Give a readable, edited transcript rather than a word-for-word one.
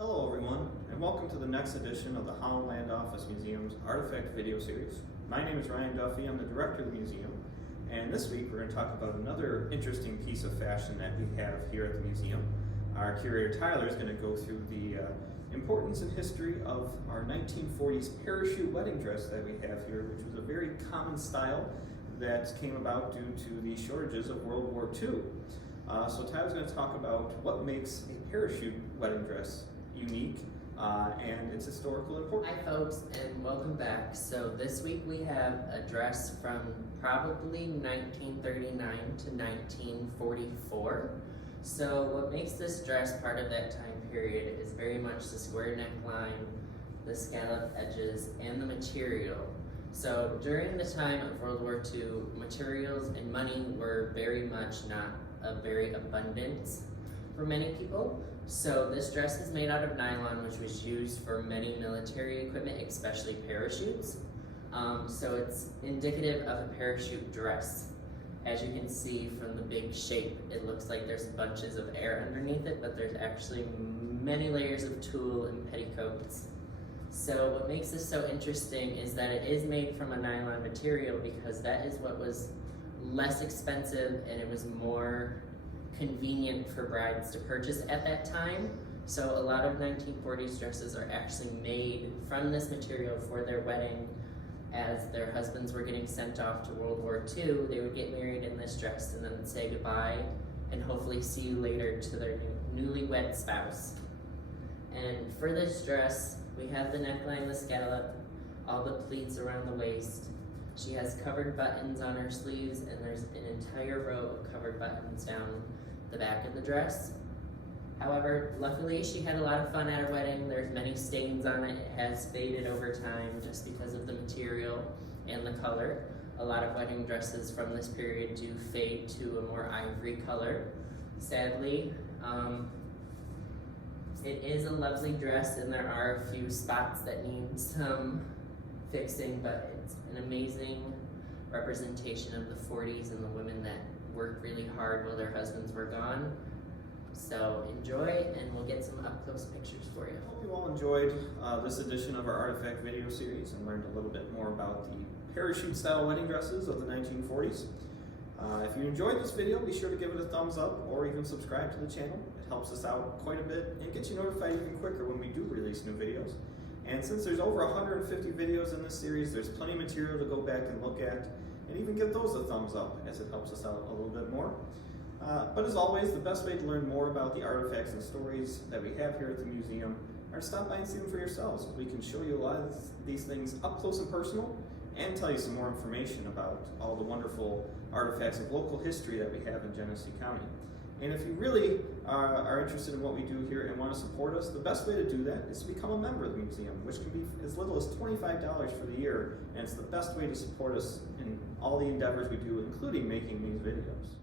Hello everyone, and welcome to the next edition of the Holland Office Museum's Artifact video series. My name is Ryan Duffy, I'm the director of the museum, and this week we're going to talk about another interesting piece of fashion that we have here at the museum. Our curator Tyler is going to go through the importance and history of our 1940s parachute wedding dress that we have here, which was a very common style that came about due to the shortages of World War II. So Tyler's going to talk about what makes a parachute wedding dress unique and its historical importance. Hi folks, and welcome back. So this week we have a dress from probably 1939 to 1944. So what makes this dress part of that time period is very much the square neckline, the scallop edges, and the material. So during the time of World War II, materials and money were very much not very abundant for many people. So this dress is made out of nylon, which was used for many military equipment, especially parachutes. So it's indicative of a parachute dress. As you can see from the big shape, it looks like there's bunches of air underneath it, but there's actually many layers of tulle and petticoats. So what makes this so interesting is that it is made from a nylon material because that is what was less expensive and it was more convenient for brides to purchase at that time. So a lot of 1940s dresses are actually made from this material for their wedding. As their husbands were getting sent off to World War II, they would get married in this dress and then say goodbye and hopefully see you later to their newlywed spouse. And for this dress, we have the neckline, the scallop, all the pleats around the waist. She has covered buttons on her sleeves, and there's an entire row of covered buttons down the back of the dress. However, luckily she had a lot of fun at her wedding. There's many stains on it. It has faded over time just because of the material and the color. A lot of wedding dresses from this period do fade to a more ivory color, sadly. It is a lovely dress and there are a few spots that need some fixing, but it's an amazing representation of the 40s and the women that worked really hard while their husbands were gone. So enjoy, and we'll get some up-close pictures for you. I hope you all enjoyed this edition of our Artifact video series and learned a little bit more about the parachute-style wedding dresses of the 1940s. If you enjoyed this video, be sure to give it a thumbs up or even subscribe to the channel. It helps us out quite a bit and gets you notified even quicker when we do release new videos. And since there's over 150 videos in this series, there's plenty of material to go back and look at and even give those a thumbs up as it helps us out a little bit more. But as always, the best way to learn more about the artifacts and stories that we have here at the museum are to stop by and see them for yourselves. We can show you a lot of these things up close and personal and tell you some more information about all the wonderful artifacts of local history that we have in Genesee County. And if you really are interested in what we do here and want to support us, the best way to do that is to become a member of the museum, which can be as little as $25 for the year, and it's the best way to support us in all the endeavors we do, including making these videos.